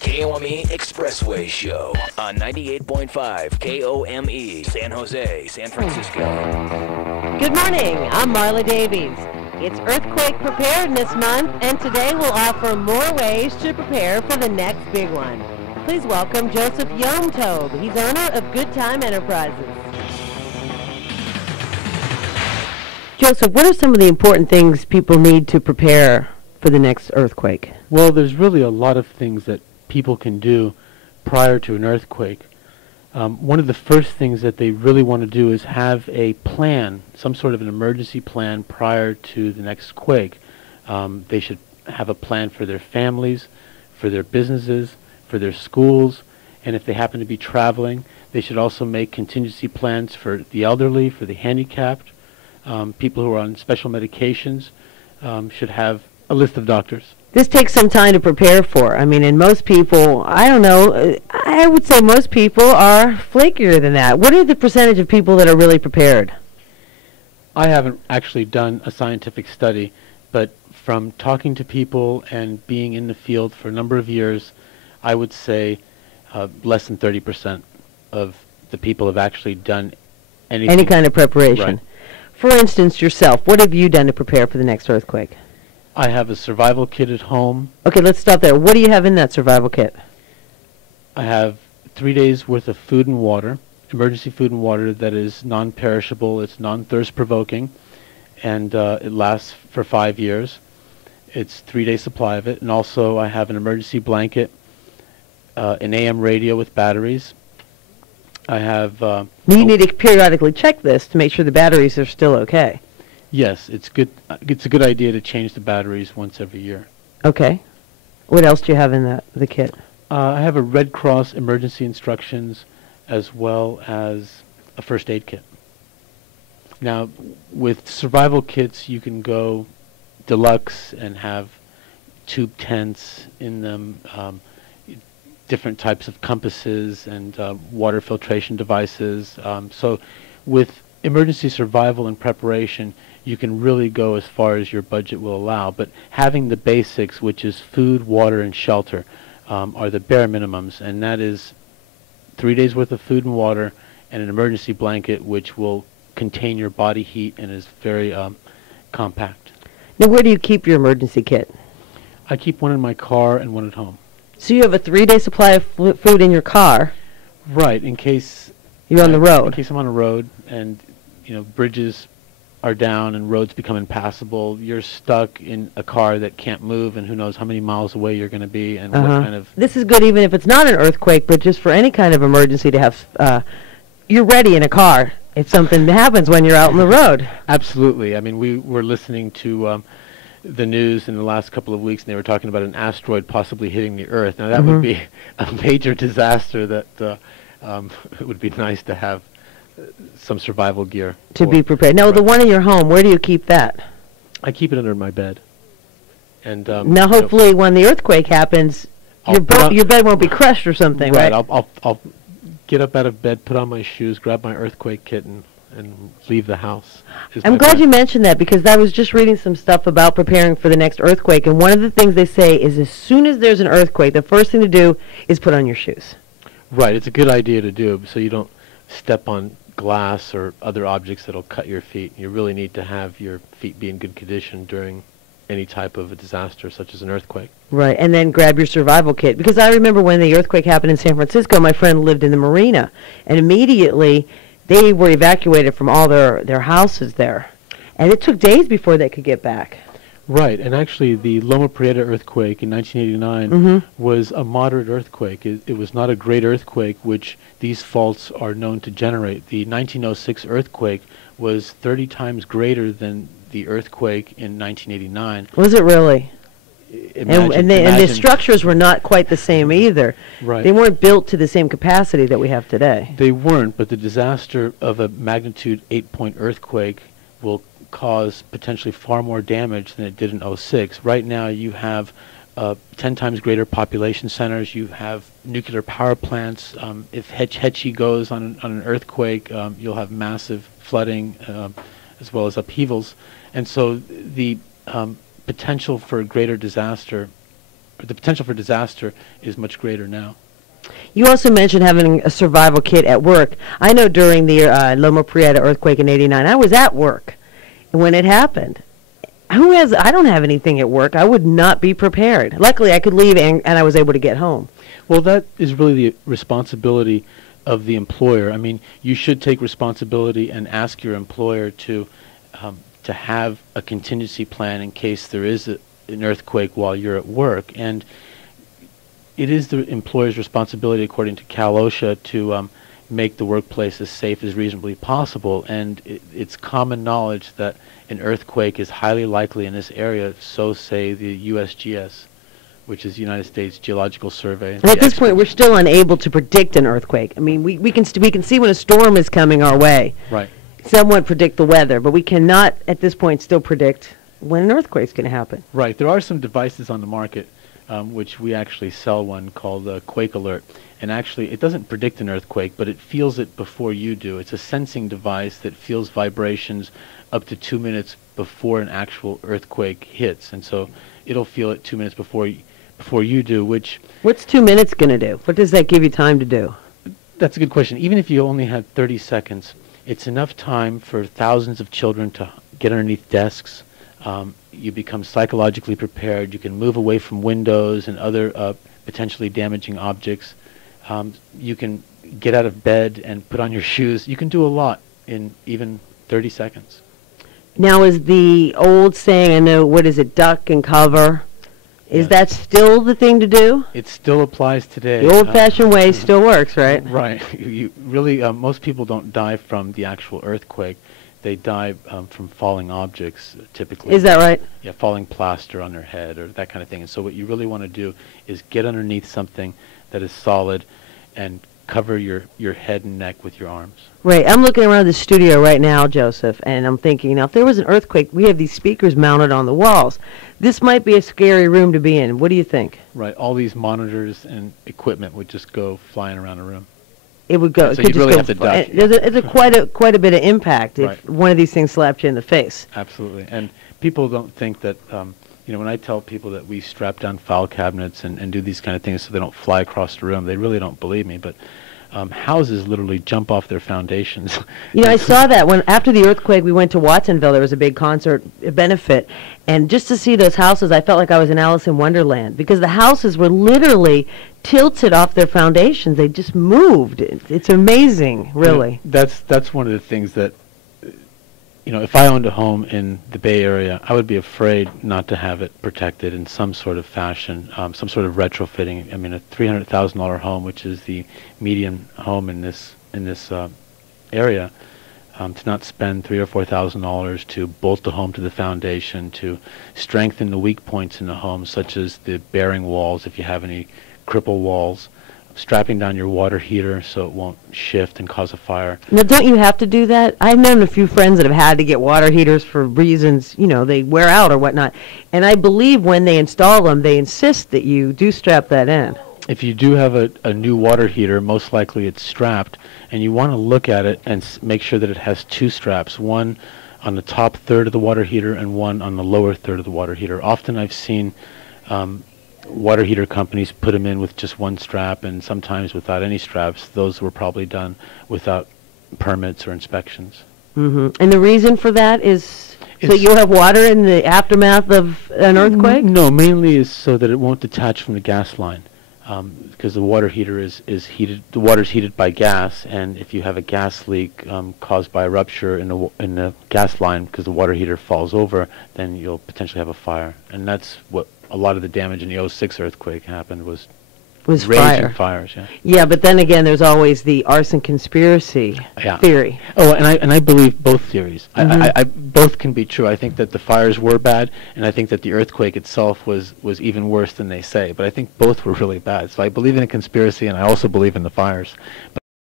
KOME Expressway Show on 98.5 KOME San Jose, San Francisco. Good morning, I'm Marla Davies. It's Earthquake Preparedness Month, and today we'll offer more ways to prepare for the next big one. Please welcome Yosef Yomtov. He's owner of Good Time Enterprises. Joseph, what are some of the important things people need to prepare for the next earthquake? Well, there's really a lot of things that people can do prior to an earthquake. One of the first things that they really want to do is have a plan, some sort of an emergency plan prior to the next quake. They should have a plan for their families, for their businesses, for their schools, and if they happen to be traveling, they should also make contingency plans for the elderly, for the handicapped. People who are on special medications should have a list of doctors. This takes some time to prepare for. I mean, and most people, I don't know, I would say most people are flakier than that. What are the percentage of people that are really prepared? I haven't actually done a scientific study, but from talking to people and being in the field for a number of years, I would say less than 30% of the people have actually done anything. Any kind of preparation. Right. For instance, yourself, what have you done to prepare for the next earthquake? I have a survival kit at home. Okay, let's stop there. What do you have in that survival kit? I have 3 days worth of food and water, emergency food and water that is non-perishable, it's non-thirst provoking, and it lasts for 5 years. It's 3-day supply of it, and also I have an emergency blanket, an AM radio with batteries. I have... you need to periodically check this to make sure the batteries are still okay. Yes, it's good. It's a good idea to change the batteries once every year. Okay. What else do you have in the kit? I have a Red Cross emergency instructions as well as a first aid kit. Now, with survival kits, you can go deluxe and have tube tents in them, different types of compasses and water filtration devices. So with emergency survival and preparation, you can really go as far as your budget will allow, but having the basics, which is food, water, and shelter, are the bare minimums, and that is 3 days worth of food and water and an emergency blanket which will contain your body heat and is very compact. Now, where do you keep your emergency kit? I keep one in my car and one at home. So you have a 3-day supply of food in your car? Right, in case... You're on the road? In case I'm on a road and, bridges are down and roads become impassable, you're stuck in a car that can't move, and who knows how many miles away you're going to be and what kind of... This is good even if it's not an earthquake, but just for any kind of emergency to have... you're ready in a car if something happens when you're out on the road. Absolutely. I mean, we were listening to the news in the last couple of weeks, and they were talking about an asteroid possibly hitting the Earth. Now, that would be a major disaster that it would be nice to have some survival gear. To be prepared. Now, the one in your home, where do you keep that? I keep it under my bed. And now, hopefully, when the earthquake happens, your bed won't be crushed or something, right? I'll get up out of bed, put on my shoes, grab my earthquake kit, and leave the house. I'm glad you mentioned that, because I was just reading some stuff about preparing for the next earthquake, and one of the things they say is as soon as there's an earthquake, the first thing to do is put on your shoes. Right. It's a good idea to do so you don't step on glass or other objects that'll cut your feet. You really need to have your feet be in good condition during any type of a disaster such as an earthquake. Right, and then grab your survival kit. Because I remember when the earthquake happened in San Francisco, my friend lived in the marina, and immediately they were evacuated from all their houses there. And it took days before they could get back. Right, and actually the Loma Prieta earthquake in 1989 was a moderate earthquake. It was not a great earthquake, which these faults are known to generate. The 1906 earthquake was 30 times greater than the earthquake in 1989. Was it really? And the structures were not quite the same either. Right. They weren't built to the same capacity that we have today. They weren't, but the disaster of a magnitude 8-point earthquake will cause potentially far more damage than it did in '06. Right now you have 10 times greater population centers. You have nuclear power plants. If Haiti goes on an earthquake, you'll have massive flooding as well as upheavals. And so the potential for a greater disaster the potential for disaster is much greater now. You also mentioned having a survival kit at work. I know during the Loma Prieta earthquake in '89, I was at work when it happened. I don't have anything at work. I would not be prepared. Luckily, I could leave and I was able to get home. Well, that is really the responsibility of the employer. I mean, you should take responsibility and ask your employer to have a contingency plan in case there is an earthquake while you're at work. And it is the employer's responsibility, according to Cal OSHA, to make the workplace as safe as reasonably possible. And it's common knowledge that an earthquake is highly likely in this area, so say the USGS, which is the United States Geological Survey. And at this point, we're still unable to predict an earthquake. I mean, we can see when a storm is coming our way. Right. Somewhat predict the weather, but we cannot, at this point, still predict when an earthquake's going to happen. Right. There are some devices on the market, which we actually sell one called Quake Alert. And actually, it doesn't predict an earthquake, but it feels it before you do. It's a sensing device that feels vibrations up to 2 minutes before an actual earthquake hits. And so it'll feel it 2 minutes before you do, which... What's 2 minutes going to do? What does that give you time to do? That's a good question. Even if you only had 30 seconds, it's enough time for thousands of children to get underneath desks. You become psychologically prepared. You can move away from windows and other potentially damaging objects. You can get out of bed and put on your shoes. You can do a lot in even 30 seconds. Now, is the old saying, I know, what is it, duck and cover? Is that still the thing to do? It still applies today. The old-fashioned way still works, right? Right. You really, most people don't die from the actual earthquake. They die from falling objects, typically. Is that right? Yeah, falling plaster on their head or that kind of thing. And so what you really want to do is get underneath something that is solid and cover your head and neck with your arms. Right. I'm looking around the studio right now, Joseph, and I'm thinking, now, if there was an earthquake, we have these speakers mounted on the walls. This might be a scary room to be in. What do you think? Right. All these monitors and equipment would just go flying around the room. It would go. So you'd really have to duck. It's quite a bit of impact if one of these things slapped you in the face. Absolutely. And people don't think that, when I tell people that we strap down file cabinets and do these kind of things so they don't fly across the room, they really don't believe me. But houses literally jump off their foundations. I saw that after the earthquake, we went to Watsonville. There was a big concert benefit. And just to see those houses, I felt like I was in Alice in Wonderland because the houses were literally tilted off their foundations. They just moved. It's amazing, really. That's one of the things that, if I owned a home in the Bay Area, I would be afraid not to have it protected in some sort of fashion, some sort of retrofitting. I mean, a $300,000 home, which is the median home in this area, to not spend $3,000 or $4,000 to bolt the home to the foundation, to strengthen the weak points in the home, such as the bearing walls, if you have any cripple walls, strapping down your water heater so it won't shift and cause a fire. Now, don't you have to do that? I've known a few friends that have had to get water heaters for reasons, they wear out or whatnot. And I believe when they install them, they insist that you do strap that in. If you do have a new water heater, most likely it's strapped, and you want to look at it and make sure that it has two straps, one on the top third of the water heater and one on the lower third of the water heater. Often I've seen water heater companies put them in with just one strap, and sometimes without any straps. Those were probably done without permits or inspections. Mm-hmm. And the reason for that is so you'll have water in the aftermath of an earthquake? No, mainly is so that it won't detach from the gas line, because the water heater is heated. The water is heated by gas, and if you have a gas leak caused by a rupture in the gas line because the water heater falls over, then you'll potentially have a fire, and that's what a lot of the damage in the '06 earthquake happened was raging fires. Yeah, but then again, there's always the arson conspiracy theory. Oh, and I believe both theories. Mm-hmm. I both can be true. I think that the fires were bad, and I think that the earthquake itself was even worse than they say. But I think both were really bad. So I believe in a conspiracy, and I also believe in the fires. But